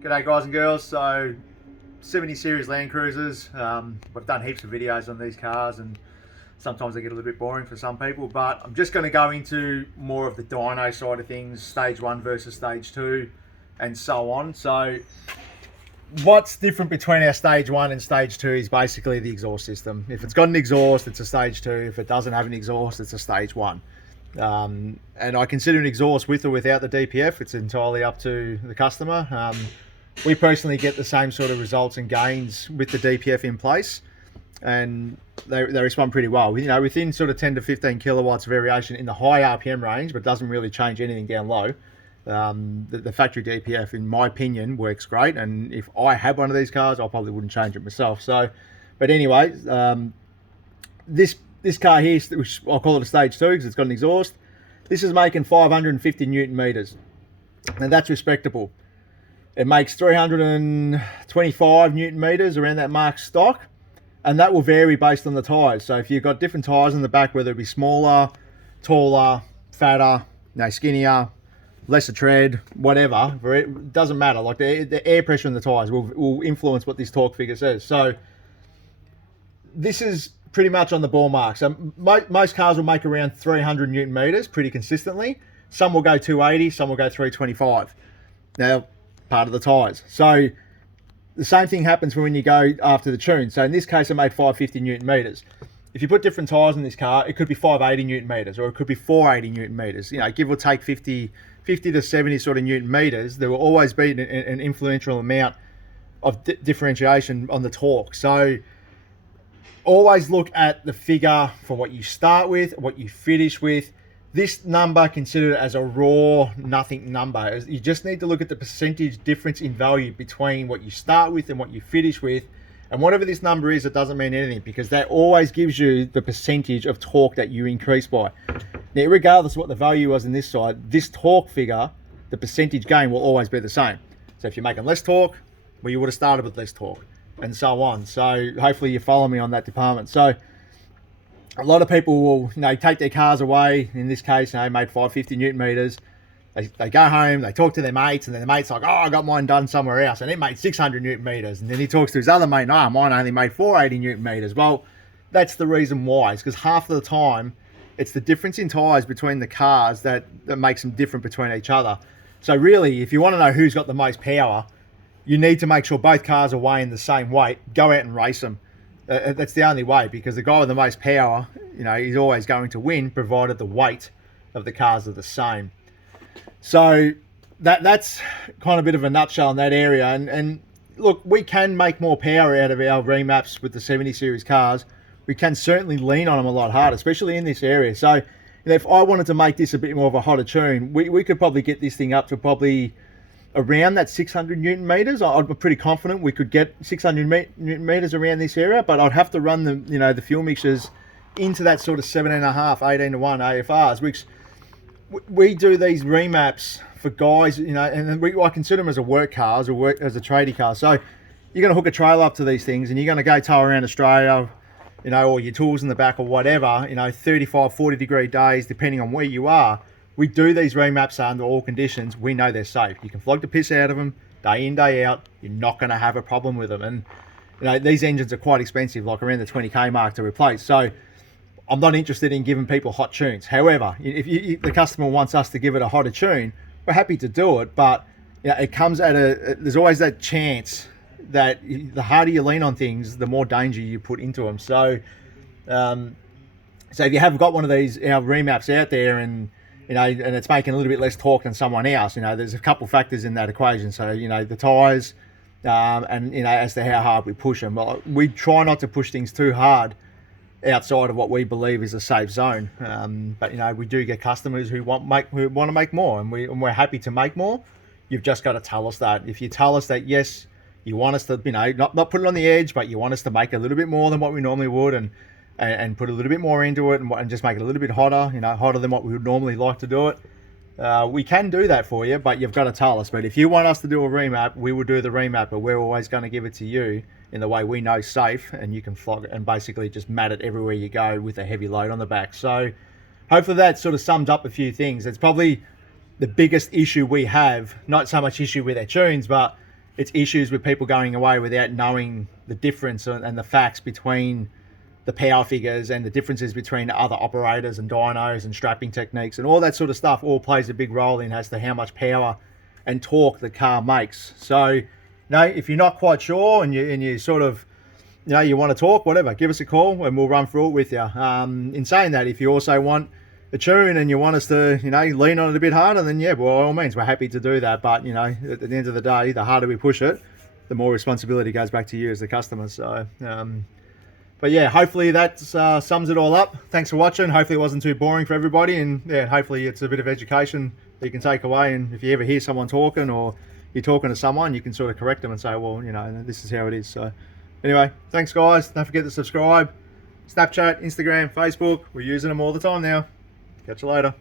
G'day guys and girls. So 70 series Land Cruisers. We've done heaps of videos on these cars and sometimes they get a little bit boring for some people, but I'm just going to go into more of the dyno side of things, stage 1 versus stage 2 and so on. So what's different between our stage 1 and stage 2 is basically the exhaust system. If it's got an exhaust, it's a stage 2. If it doesn't have an exhaust, it's a stage 1. And I consider an exhaust with or without the DPF. It's entirely up to the customer. We personally get the same sort of results and gains with the DPF in place, and they respond pretty well. You know, within sort of 10 to 15 kilowatts variation in the high RPM range, but doesn't really change anything down low. The factory DPF, in my opinion, works great, and if I had one of these cars, I probably wouldn't change it myself. So, but anyway, this car here, which I'll call it a stage 2 because it's got an exhaust, this is making 550 Newton meters, and that's respectable. It makes 325 Newton meters around that mark stock, and that will vary based on the tyres. So if you've got different tyres in the back, whether it be smaller, taller, fatter, skinnier, lesser tread, whatever, it doesn't matter. Like the air pressure in the tyres will influence what this torque figure says. So this is pretty much on the ball mark. So most cars will make around 300 Newton meters pretty consistently. Some will go 280, some will go 325. Now, part of the tyres. So the same thing happens when you go after the tune. So in this case, I made 550 Newton meters. If you put different tyres in this car, it could be 580 Newton meters, or it could be 480 Newton meters. You know, give or take 50 to 70 sort of Newton meters. There will always be an influential amount of differentiation on the torque. So always look at the figure for what you start with, what you finish with. This number, consider it as a raw nothing number. You just need to look at the percentage difference in value between what you start with and what you finish with. And whatever this number is, it doesn't mean anything, because that always gives you the percentage of torque that you increase by. Now, regardless of what the value was in this side, this torque figure, the percentage gain will always be the same. So if you're making less torque, well, you would have started with less torque, and so on. So hopefully you follow me on that department. So a lot of people will, take their cars away. In this case, made 550 Newton meters. They go home, they talk to their mates, and then the mate's like, oh, I got mine done somewhere else, and it made 600 Newton meters. And then he talks to his other mate, no, mine only made 480 Newton meters. Well, that's the reason why. It's because half of the time, it's the difference in tyres between the cars that makes them different between each other. So really, if you want to know who's got the most power, you need to make sure both cars are weighing the same weight. Go out and race them. That's the only way, because the guy with the most power, he's always going to win, provided the weight of the cars are the same. So that's kind of a bit of a nutshell in that area. And look, we can make more power out of our remaps with the 70 series cars. We can certainly lean on them a lot harder, especially in this area. So if I wanted to make this a bit more of a hotter tune, we could probably get this thing up to probably around that 600 Newton meters. I'd be pretty confident we could get 600 Newton meters around this area, but I'd have to run the fuel mixtures into that sort of 7.5, 18 to 1 AFRs, which we do these remaps for guys, and I consider them as a work car, as a tradie car. So you're going to hook a trailer up to these things and you're going to go tow around Australia, or your tools in the back or whatever, 35, 40 degree days, depending on where you are. We do these remaps under all conditions. We know they're safe. You can flog the piss out of them day in, day out. You're not going to have a problem with them. And these engines are quite expensive, like around the 20k mark to replace. So I'm not interested in giving people hot tunes. However, if the customer wants us to give it a hotter tune, we're happy to do it. But it comes at there's always that chance that the harder you lean on things, the more danger you put into them. So, so if you have got one of these remaps out there and and it's making a little bit less torque than someone else, there's a couple factors in that equation. So, the tyres, and, as to how hard we push them. Well, we try not to push things too hard outside of what we believe is a safe zone. But, we do get customers who want to make more, and we're happy to make more. You've just got to tell us that. If you tell us that, yes, you want us to, not put it on the edge, but you want us to make a little bit more than what we normally would, and put a little bit more into it, and just make it a little bit hotter, hotter than what we would normally like to do it. We can do that for you, but you've got to tell us. But if you want us to do a remap, we will do the remap, but we're always going to give it to you in the way we know safe, and you can flog it and basically just mat it everywhere you go with a heavy load on the back. So hopefully that sort of sums up a few things. It's probably the biggest issue we have, not so much issue with our tunes, but it's issues with people going away without knowing the difference and the facts between the power figures and the differences between other operators and dynos and strapping techniques and all that sort of stuff all plays a big role in as to how much power and torque the car makes. So, you know, if you're not quite sure and you sort of, you know, you want to talk, whatever, give us a call and we'll run through it with you. In saying that, if you also want a tune and you want us to, you know, lean on it a bit harder, then yeah, by all means, we're happy to do that. But, you know, at the end of the day, the harder we push it, the more responsibility goes back to you as the customer. So, but yeah, hopefully that sums it all up. Thanks for watching. Hopefully it wasn't too boring for everybody. And yeah, hopefully it's a bit of education that you can take away. And if you ever hear someone talking or you're talking to someone, you can sort of correct them and say, well, you know, this is how it is. So anyway, thanks guys. Don't forget to subscribe. Snapchat, Instagram, Facebook. We're using them all the time now. Catch you later.